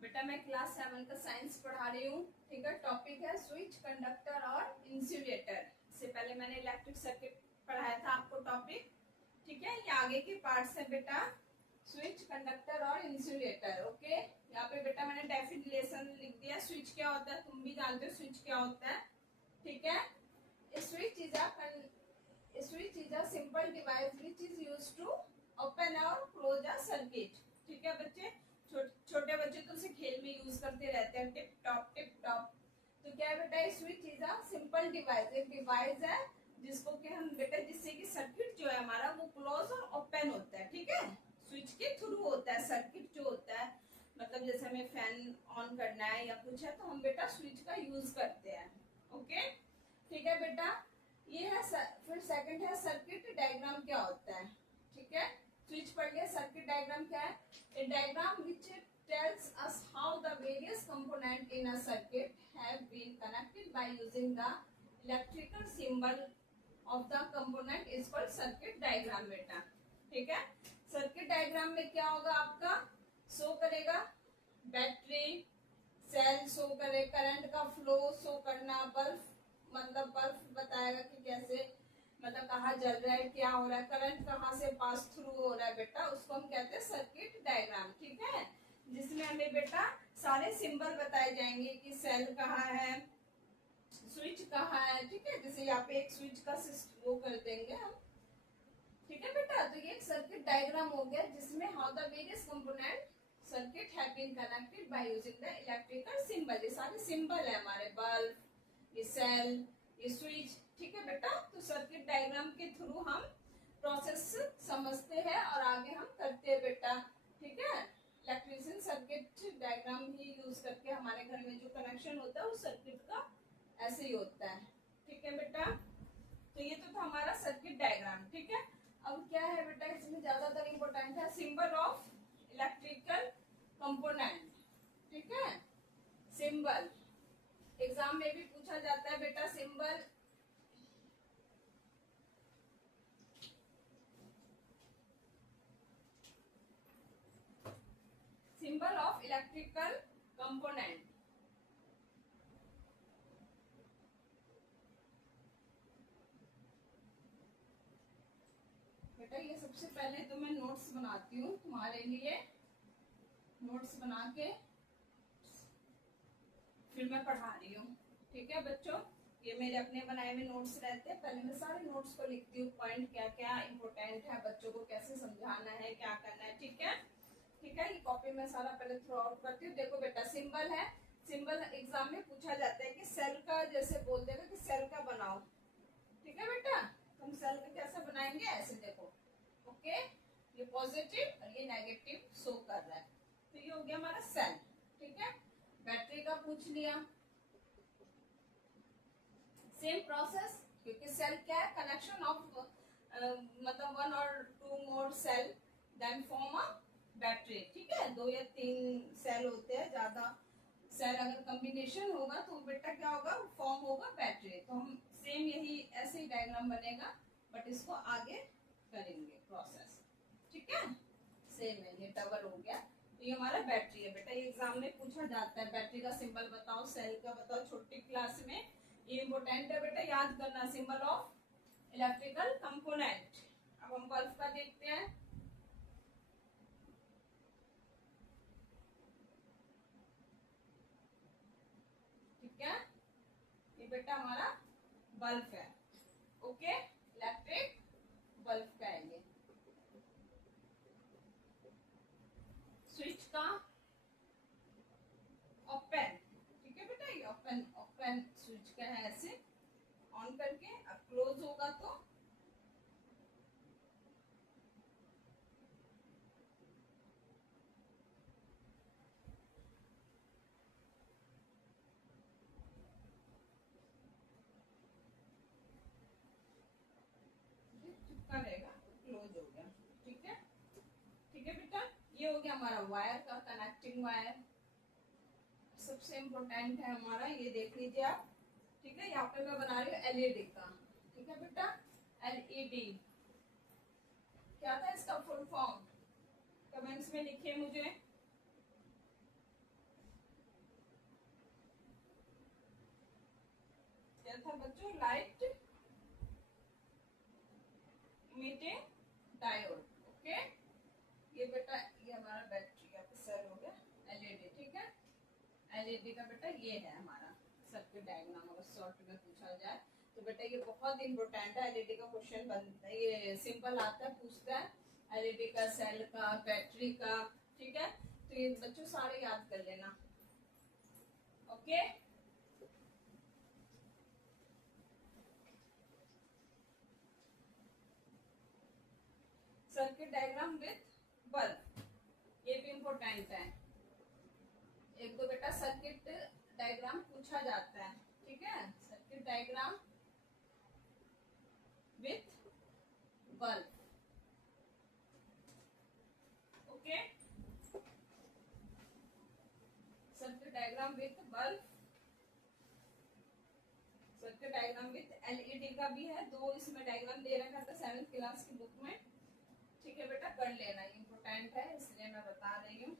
बेटा मैं क्लास 7 का साइंस पढ़ा रही हूँ। ठीक है, टॉपिक है स्विच, कंडक्टर और इंसुलेटर। इससे पहले मैंने इलेक्ट्रिक सर्किट पढ़ाया था आपको टॉपिक। ठीक है, ये आगे के पार्ट्स है बेटा, स्विच, कंडक्टर और इंसुलेटर। ओके, यहाँ पे बेटा मैंने डेफिनेशन लिख दिया। स्विच क्या होता है तुम भी जानते हो, स्विच क्या होता है। ठीक है, switch is a simple device which is used to open और क्लोज अ सर्किट। ठीक है बच्चे, छोटे बच्चे तो उसे खेल में यूज करते रहते हैं, टिप टॉप टिप टॉप। तो क्या है बेटा, switch is a simple device, एक डिवाइस है जिसको कि हम बेटा, जिससे कि सर्किट जो है हमारा वो क्लोज और ओपन होता है। ठीक है, स्विच के थ्रू होता है सर्किट जो होता है। मतलब जैसे हमें फैन ऑन करना है या कुछ है तो हम बेटा स्विच का यूज करते हैं। ओके, ठीक है बेटा, ये है फिर सेकंड है सर्किट डायग्राम क्या होता है। ठीक है, स्विच पढ़ लिया, सर्किट डायग्राम क्या है। A diagram which tells us how the various component in a circuit have been connected by using the electrical symbol of the component is called circuit diagram बेटा। ठीक है, सर्किट डायग्राम में क्या होगा आपका, show करेगा बैटरी, सेल शो करे, current का फ्लो शो करना, बल्ब मतलब बल्ब बताएगा कि कैसे मतलब कहाँ जल रहा है, क्या हो रहा है, करंट कहाँ से पास थ्रू हो रहा है बेटा, उसको हम कहते हैं सर्किट डायग्राम। ठीक है, जिसमें हमें बेटा सारे सिंबल बताए जाएंगे कि सेल कहाँ है, स्विच कहाँ है। ठीक है, जैसे यहाँ पे एक स्विच का वो कर देंगे हम। ठीक है बेटा, तो ये एक सर्किट डायग्राम हो गया जिसमें how the various component circuit have been connected by using the electrical symbol. ये सारे सिंबल है हमारे, बल्ब, ये सेल, ये स्विच। ठीक है बेटा, तो सर्किट डायग्राम के थ्रू हम प्रोसेस समझते हैं और आगे हम करते हैं बेटा। ठीक है, इलेक्ट्रिशियन सर्किट डायग्राम ही यूज करके हमारे घर में जो कनेक्शन होता है उस सर्किट का ऐसे ही होता है। ठीक है बेटा, तो ये तो था हमारा सर्किट डायग्राम। ठीक है, अब क्या है बेटा, इसमें ज्यादातर इंपॉर्टेंट है सिंबल ऑफ इलेक्ट्रिकल कंपोनेंट। ठीक है, सिंबल एग्जाम में भी पूछा जाता है बेटा, symbol symbol of electrical component. बेटा ये सबसे पहले तो मैं नोट्स बनाती हूँ तुम्हारे लिए, नोट्स बना के फिर मैं पढ़ा रही हूँ। ठीक है बच्चों, ये मेरे अपने बनाए हुए नोट्स रहते हैं। पहले मैं सारे नोट्स को लिखती हूँ, पॉइंट क्या क्या इंपॉर्टेंट है, बच्चों को कैसे समझाना है, क्या करना है। ठीक है, ठीक है, ये कॉपी में सारा पहले थ्रो आउट करती हूँ। देखो बेटा, सिंबल है, सिंबल एग्जाम में पूछा जाता है कि सेल का जैसे बोल देगा कि सेल का बनाओ। ठीक है बेटा, तुम सेल का कैसे बनाएंगे, ऐसे देखो। ओके, ये पॉजिटिव और ये नेगेटिव शो कर रहा है, तो ये हो गया हमारा सेल। ठीक है, बैटरी का पूछ लिया, सेम प्रोसेस, क्योंकि सेल क्या है, कनेक्शन ऑफ मतलब वन और two more cell then form a battery. ठीक है, 2 या 3 सेल होते हैं, ज्यादा सेल अगर कॉम्बिनेशन होगा तो बेटा क्या होगा, फॉर्म होगा बैटरी। तो हम सेम यही ऐसे ही डायग्राम बनेगा, बट इसको आगे करेंगे प्रोसेस। ठीक है, सेम है, ये डबल हो गया। तो ये हमारा बैटरी है बेटा, ये एग्जाम में पूछा जाता है, बैटरी का सिंबल बताओ, सेल का बताओ, छोटी क्लास में ये इम्पोर्टेंट है बेटा, याद करना, सिंबल ऑफ इलेक्ट्रिकल कंपोनेंट। अब हम बल्ब का देखते हैं। ठीक है, ये बेटा हमारा बल्ब है। ओके, इलेक्ट्रिक बल्ब का है ये। स्विच का ओपन, ठीक है बेटा, ये ओपन ओपन स्विच का है, ऐसे ऑन करके। अब क्लोज होगा तो चिपका रहेगा, क्लोज हो गया। ठीक है, ठीक है बेटा, ये हो गया हमारा वायर का कनेक्टिंग वायर। सबसे इम्पोर्टेंट है हमारा, ये देख लीजिए आप। ठीक है, यहाँ पे मैं बना रही हूँ एलईडी का। ठीक है बेटा, एलईडी क्या था इसका फुल फॉर्म, कमेंट्स में लिखिए मुझे। था बच्चों लाइट इमिटिंग डायोड। ओके, ये बेटा ये हमारा बैटरी का सेल हो गया, एलईडी। ठीक है, एलईडी का बेटा ये है हमारा सर्किट डायग्राम। अगर शॉर्ट में पूछा जाए तो बेटा ये बहुत इंपॉर्टेंट है। एलईडी का क्वेश्चन बनता है, ये सिंपल आता है, पूछता है एलईडी का, सेल का, बैटरी का। ठीक है, तो ये बच्चों सारे याद कर लेना। Okay, circuit diagram with bulb, ये भी इंपॉर्टेंट है। एक दो बेटा सर्किट डायग्राम पूछा जाता है। ठीक है, circuit diagram with bulb. Okay, circuit diagram with bulb, circuit diagram with LED का भी है। दो इसमें डायग्राम दे रखा था 7th क्लास की बुक में। ठीक है बेटा, कर लेना, इंपॉर्टेंट है इसलिए मैं बता रही हूँ।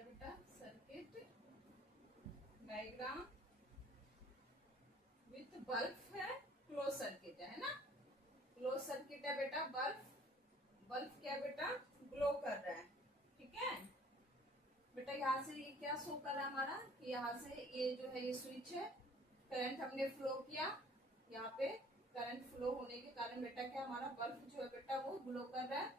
बेटा सर्किट डायग्राम विथ बल्ब है, क्लोज सर्किट है ना, क्लोज सर्किट है बेटा बल्ब। बल्ब क्या बेटा, ग्लो कर रहा है। ठीक है बेटा, यहाँ से ये क्या शो कर रहा है हमारा कि यहाँ से ये जो है ये स्विच है, करंट हमने फ्लो किया, यहाँ पे करंट फ्लो होने के कारण बेटा क्या हमारा बल्ब जो है बेटा वो ग्लो कर रहा है।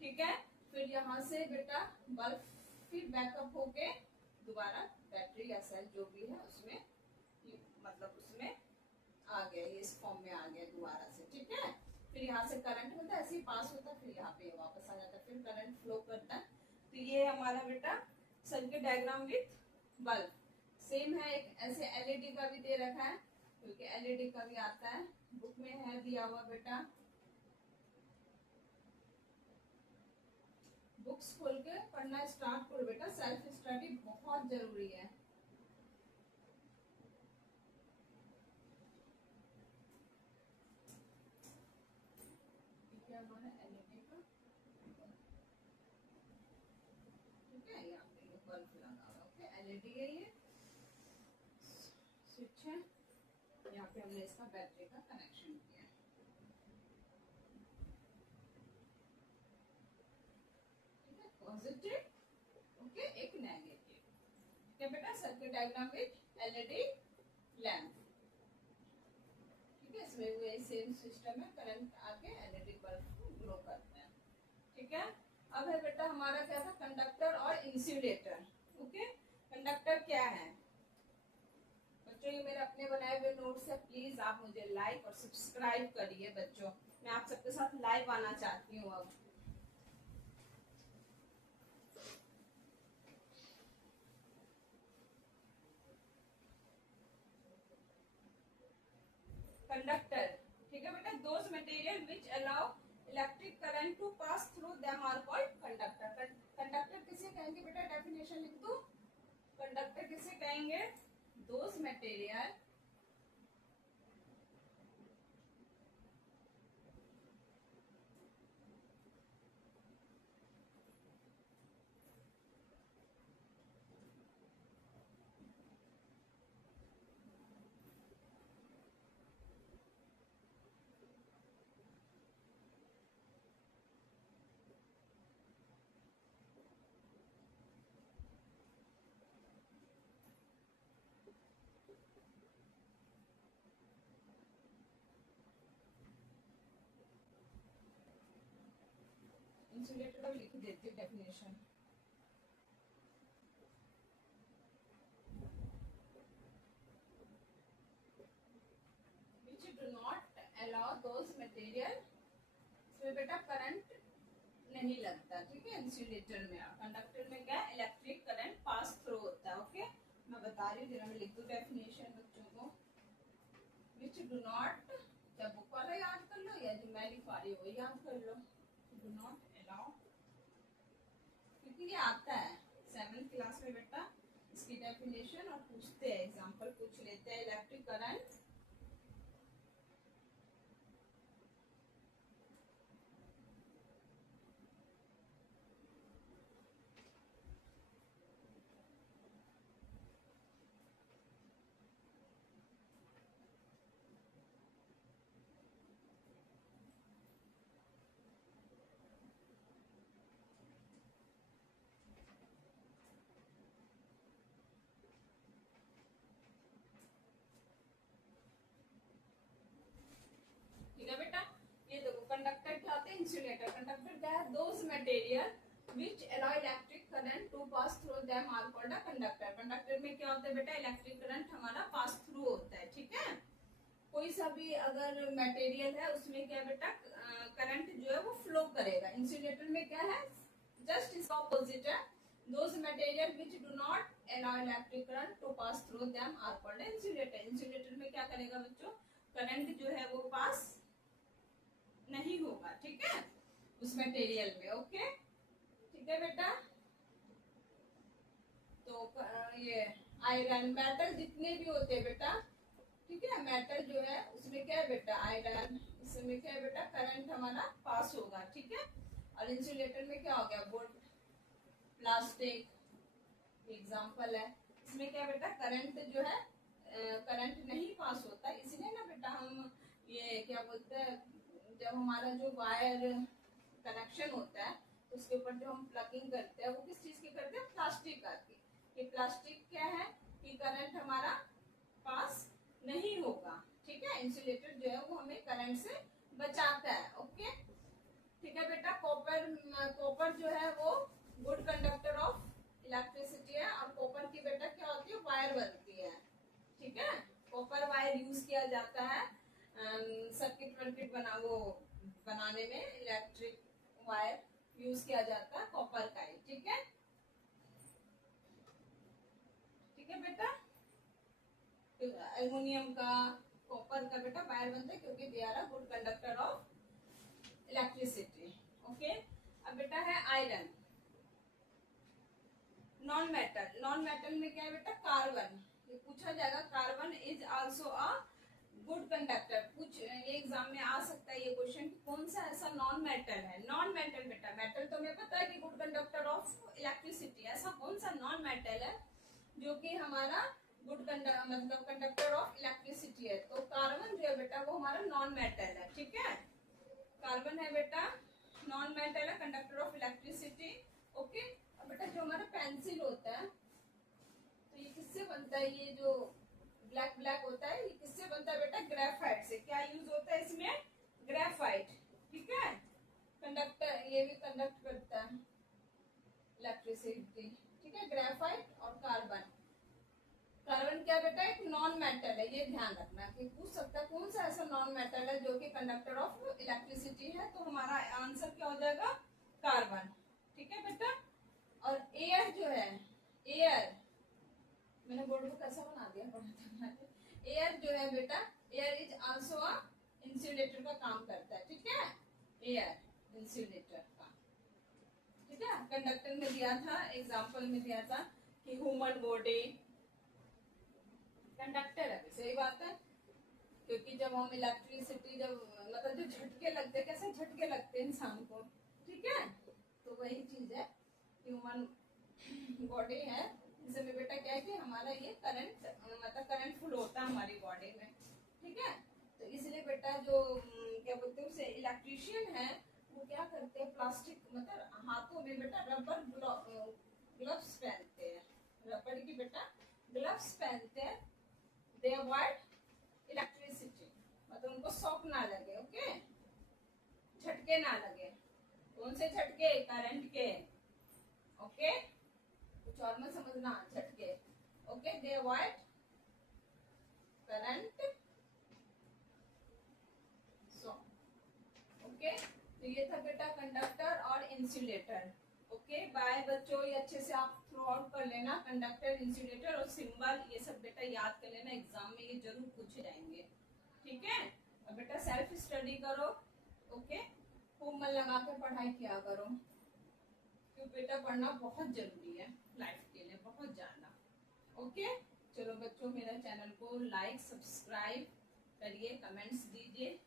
ठीक है, फिर यहाँ से बेटा बल्ब फिर बैकअप होके दोबारा बैटरी या सेल जो भी है उसमें मतलब उसमें आ गया, ये इस फॉर्म में आ गया दोबारा से। ठीक है, फिर यहाँ से करंट होता है, ऐसे ही पास होता है, फिर यहाँ पे वापस आ जाता है, फिर करंट फ्लो करता है। तो ये हमारा बेटा circuit diagram with bulb. Same है, एक ऐसे एलईडी का भी दे रखा है, क्योंकि एलईडी का भी आता है, बुक में है दिया हुआ बेटा। बुक्स खोल के पढ़ना स्टार्ट करो बेटा, सेल्फ स्टडी बहुत जरूरी है। ठीक है, हमारा एलईडी का, ठीक है, यहाँ पे ये बल्ब लगा हुआ। ओके, एलईडी है, ये स्विच है, यहाँ पे हमने इसका बैटरी का कनेक्शन किया। ठीक है, पॉजिटिव, ओके, एक नेगेटिव। ठीक है बेटा, circuit diagram with LED lamp. ठीक है, इसमें भी सेम सिस्टम है, करंट आके एलईडी बल्ब को ग्लो करता है। ठीक है, अब है बेटा हमारा क्या था, कंडक्टर और इंसुलेटर। ओके, कंडक्टर क्या है बच्चों, ये मेरे अपने बनाए हुए नोट्स है, प्लीज आप मुझे लाइक और सब्सक्राइब करिए बच्चों, मैं आप सबके साथ लाइव आना चाहती हूँ। अब कंडक्टर, ठीक है बेटा, those material which allow electric current to pass through them are called conductor. Conductor किसे कहेंगे बेटा, डेफिनेशन लिख दो, कंडक्टर किसे कहेंगे, दोज मटेरियल इंसुलेटर का लिख देती हूँ definition. which do not allow those material, इसमें बेटा करंट नहीं लगता। ठीक है, इंसुलेटर में, कंडक्टर में क्या इलेक्ट्रिक करंट पास थ्रू होता है। ओके, मैं बता रही हूँ, जरा मैं लिख दूँ डेफिनेशन बच्चों को। which do not, जब बुक वाला रही हो याद कर लो, डू नॉट अलाउ, क्योंकि ये आता है 7th क्लास में बेटा इसकी डेफिनेशन, और पूछते हैं एग्जांपल पूछ लेते हैं। इलेक्ट्रिक करंट बेटा, ये देखो कंडक्टर क्या होते हैं, इंसुलेटर। कंडक्टर क्या है, those material which allow electric current to pass through them are called a conductor। Conductor में क्या होता है बेटा, इलेक्ट्रिक करंट हमारा पास थ्रू होता है, ठीक है। कोई सा भी अगर मटेरियल है उसमें क्या बेटा करंट जो है वो फ्लो करेगा। इंसुलेटर में क्या है, जस्ट इसका ऑपोजिट है, those material which do not allow electric current to pass through them are called insulator। Insulator में क्या करेगा बच्चों, करंट जो है वो पास नहीं होगा, ठीक है, उस मटेरियल में। ओके, ठीक है बेटा। तो ये आयरन मेटल जितने भी होते हैं बेटा, ठीक है, मेटल जो है उसमें क्या है बेटा, आयरन, इसमें क्या है बेटा, करंट हमारा पास होगा, ठीक है। और इंसुलेटर में क्या हो गया, वुड, प्लास्टिक एग्जांपल है, इसमें क्या बेटा करंट जो है करंट नहीं पास होता, इसलिए ना बेटा हम ये क्या बोलते हैं, जब हमारा जो वायर कनेक्शन होता है तो उसके ऊपर जो हम प्लगिंग करते हैं वो किस चीज की करते हैं, प्लास्टिक का। कि प्लास्टिक क्या है कि करंट हमारा पास नहीं होगा, ठीक है। इंसुलेटर जो है वो हमें करंट से बचाता है। ओके, ठीक है बेटा। कॉपर जो है वो गुड कंडक्टर ऑफ इलेक्ट्रिसिटी है, और कॉपर की बेटा क्या होती है, वायर बनती है, ठीक है। कॉपर वायर यूज किया जाता है सर्किट वर्किट बनाने में, इलेक्ट्रिक वायर यूज किया जाता है कॉपर का ही, ठीक है, ठीक है बेटा। तो एल्युमिनियम का, कॉपर का बेटा वायर बनता है क्योंकि they are a good conductor of electricity. Okay, अब बेटा है iron, non metal. Non metal में क्या है बेटा, कार्बन, ये पूछा जाएगा, carbon is also a good conductor. कुछ ये एग्जाम में आ सकता है ये क्वेश्चन, कौन सा ऐसा नॉन मेटल है। नॉन मेटल बेटा, मेटल तो हमें पता है कि गुड कंडक्टर ऑफ इलेक्ट्रिसिटी, ऐसा कौन सा नॉन मेटल है जो कि हमारा गुड मतलब कंडक्टर ऑफ इलेक्ट्रिसिटी है। तो कार्बन जो है बेटा वो हमारा नॉन मेटल है, ठीक है। कार्बन है बेटा नॉन मेटल है, कंडक्टर ऑफ इलेक्ट्रिसिटी। ओके, अब बेटा जो हमारा पेंसिल होता है तो ये किससे बनता है, ये जो ब्लैक ब्लैक होता है ये किससे बनता है बेटा, ग्रेफाइट से। क्या यूज होता है इसमें, ग्रेफाइट, ठीक है। कंडक्टर, ये भी कंडक्ट करता है इलेक्ट्रिसिटी, ठीक है, ग्रेफाइट और कार्बन। कार्बन क्या बेटा, एक नॉन मेटल है, ये ध्यान रखना कि पूछ सकता है कौन सा ऐसा नॉन मेटल है जो कि कंडक्टर ऑफ इलेक्ट्रिसिटी है। तो हमारा आंसर क्या हो जाएगा, कार्बन, ठीक है बेटा। और एयर जो है, एयर मैंने बोर्ड को कैसा बना दिया, पढ़ाते एयर जो है बेटा, air is also a insulator का काम करता है, ठीक है, एयर इंसुलेटर का, ठीक है। कंडक्टर में दिया था, एग्जांपल में दिया था कि ह्यूमन बॉडी कंडक्टर है, सही बात है, क्योंकि जब हम इलेक्ट्रिसिटी जब मतलब जो झटके लगते हैं, कैसे झटके लगते हैं इंसान को, ठीक है, तो वही चीज है, ह्यूमन बॉडी है, इसमें बेटा क्या है कि हमारा ये करंट मतलब करंट फ्लो होता है हमारी बॉडी में, ठीक है। तो इसलिए बेटा जो क्या बोलते हैं उसे इलेक्ट्रीशियन है वो क्या करते हैं, प्लास्टिक मतलब हाथों में बेटा रबर ग्लव्स पहनते हैं, रबर की बेटा ग्लव्स पहनते हैं, दे अवॉइड इलेक्ट्रिसिटी, मतलब उनको शॉक ना लगे, ओके, झटके ना लगे। कौन से झटके, करंट के, ओके, कुछ और मत समझना, झटके, ओके, दे अवॉइड करंट शॉक, ओके। तो ये था बेटा कंडक्टर और इंसुलेटर। ओके, बाय बच्चों, ये अच्छे से आप थ्रू आउट कर लेना, कंडक्टर, इंसुलेटर और सिंबल, ये सब बेटा याद कर लेना, एग्जाम में ये जरूर पूछे जाएंगे, ठीक है। और बेटा सेल्फ स्टडी करो, ओके। लगा के पढ़ाई किया करो, क्योंकि बेटा पढ़ना बहुत जरूरी है लाइफ के लिए, बहुत ज्यादा। ओके, चलो बच्चों मेरा चैनल को लाइक सब्सक्राइब करिए, कमेंट्स दीजिए।